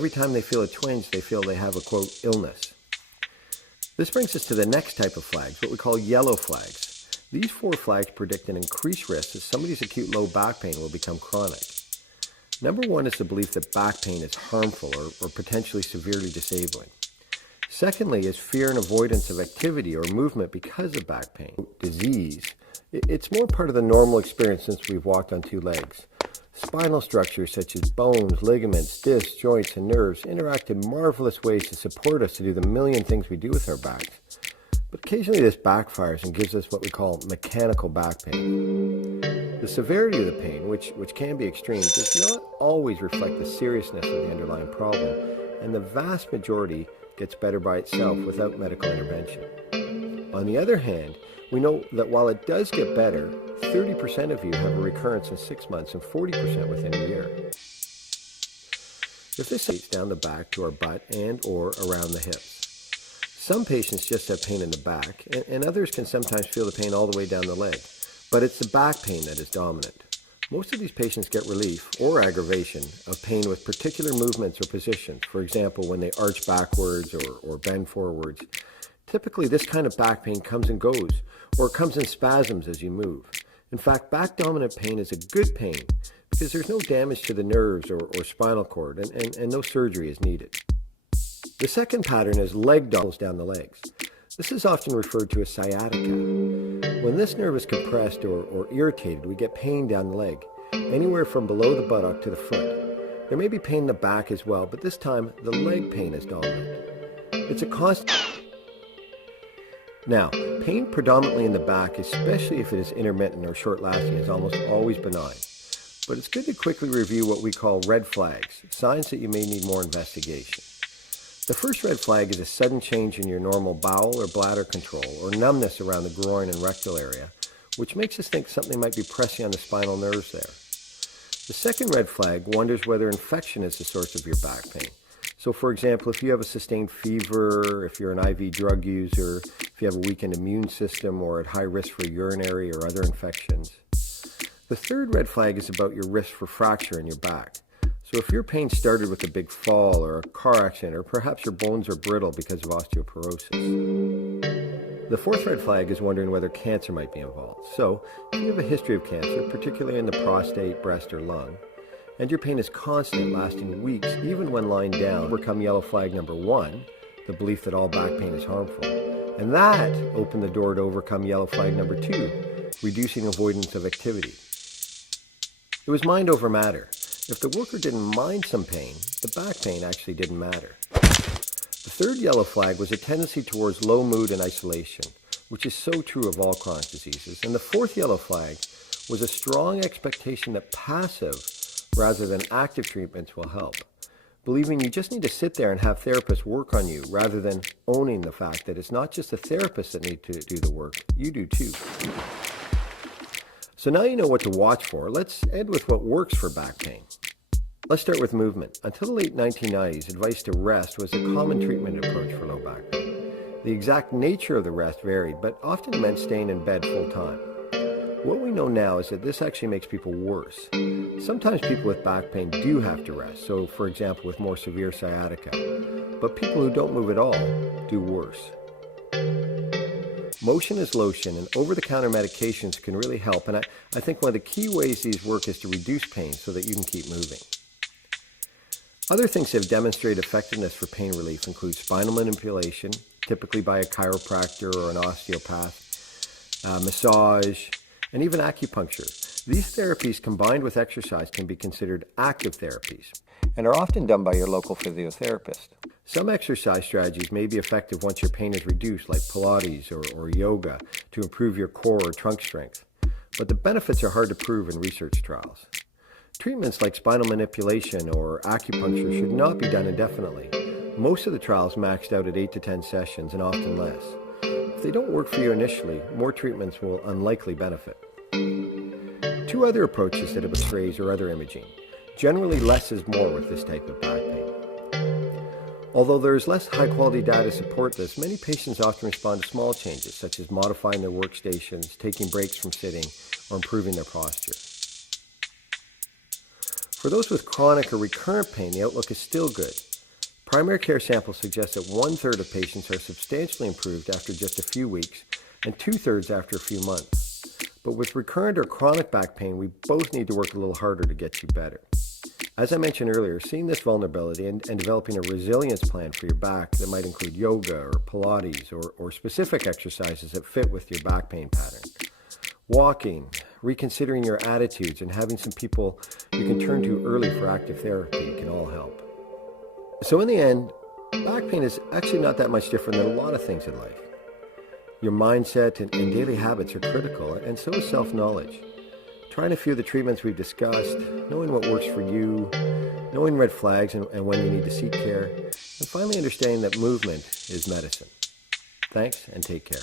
Every time they feel a twinge, they feel they have a, quote, illness. This brings us to the next type of flags, what we call yellow flags. These 4 flags predict an increased risk that somebody's acute low back pain will become chronic. Number 1 is the belief that back pain is harmful or potentially severely disabling. Secondly is fear and avoidance of activity or movement because of back pain. Disease. It's more part of the normal experience since we've walked on 2 legs. Spinal structures such as bones, ligaments, discs, joints, and nerves interact in marvelous ways to support us to do the million things we do with our backs. But occasionally this backfires and gives us what we call mechanical back pain. The severity of the pain, which can be extreme, does not always reflect the seriousness of the underlying problem, and the vast majority gets better by itself without medical intervention. On the other hand, we know that while it does get better, 30% of you have a recurrence in 6 months and 40% within a year. If this leads down the back to our butt and or around the hips. Some patients just have pain in the back, and others can sometimes feel the pain all the way down the leg. But it's the back pain that is dominant. Most of these patients get relief or aggravation of pain with particular movements or positions. For example, when they arch backwards or bend forwards. Typically, this kind of back pain comes and goes, or it comes in spasms as you move. In fact, back dominant pain is a good pain because there's no damage to the nerves or spinal cord, and no surgery is needed. The second pattern is leg dolls down the legs. This is often referred to as sciatica. When this nerve is compressed or irritated, we get pain down the leg, anywhere from below the buttock to the foot. There may be pain in the back as well, but this time the leg pain is dominant. It's a constant. Now, pain predominantly in the back, especially if it is intermittent or short-lasting, is almost always benign. But it's good to quickly review what we call red flags, signs that you may need more investigation. The first red flag is a sudden change in your normal bowel or bladder control, or numbness around the groin and rectal area, which makes us think something might be pressing on the spinal nerves there. The second red flag wonders whether infection is the source of your back pain. So for example, if you have a sustained fever, if you're an IV drug user, if you have a weakened immune system or at high risk for urinary or other infections. The third red flag is about your risk for fracture in your back. So if your pain started with a big fall or a car accident, or perhaps your bones are brittle because of osteoporosis. The fourth red flag is wondering whether cancer might be involved. So if you have a history of cancer, particularly in the prostate, breast, or lung, and your pain is constant, lasting weeks, even when lying down, overcome yellow flag number 1, the belief that all back pain is harmful. And that opened the door to overcome yellow flag number 2, reducing avoidance of activity. It was mind over matter. If the worker didn't mind some pain, the back pain actually didn't matter. The third yellow flag was a tendency towards low mood and isolation, which is so true of all chronic diseases. And the fourth yellow flag was a strong expectation that passive rather than active treatments will help, believing you just need to sit there and have therapists work on you rather than owning the fact that it's not just the therapists that need to do the work, you do too. So now you know what to watch for. Let's end with what works for back pain. Let's start with movement. Until the late 1990s, advice to rest was a common treatment approach for low back pain. The exact nature of the rest varied, but often meant staying in bed full time. What we know now is that this actually makes people worse. Sometimes people with back pain do have to rest, so for example with more severe sciatica, but people who don't move at all do worse. Motion is lotion, and over-the-counter medications can really help, and I think one of the key ways these work is to reduce pain so that you can keep moving. Other things that have demonstrated effectiveness for pain relief include spinal manipulation, typically by a chiropractor or an osteopath, massage, and even acupuncture. These therapies combined with exercise can be considered active therapies and are often done by your local physiotherapist. Some exercise strategies may be effective once your pain is reduced, like Pilates or yoga, to improve your core or trunk strength. But the benefits are hard to prove in research trials. Treatments like spinal manipulation or acupuncture should not be done indefinitely. Most of the trials maxed out at 8 to 10 sessions and often less. If they don't work for you initially, more treatments will unlikely benefit. 2 other approaches that have been phrased are other imaging. Generally, less is more with this type of back pain. Although there is less high-quality data to support this, many patients often respond to small changes, such as modifying their workstations, taking breaks from sitting, or improving their posture. For those with chronic or recurrent pain, the outlook is still good. Primary care samples suggest that 1/3 of patients are substantially improved after just a few weeks and 2/3 after a few months. But with recurrent or chronic back pain, we both need to work a little harder to get you better. As I mentioned earlier, seeing this vulnerability and developing a resilience plan for your back that might include yoga or Pilates or specific exercises that fit with your back pain pattern. Walking, reconsidering your attitudes, and having some people you can turn to early for active therapy can all help. So in the end, back pain is actually not that much different than a lot of things in life. Your mindset and daily habits are critical, and so is self-knowledge. Trying a few of the treatments we've discussed, knowing what works for you, knowing red flags and when you need to seek care, and finally understanding that movement is medicine. Thanks, and take care.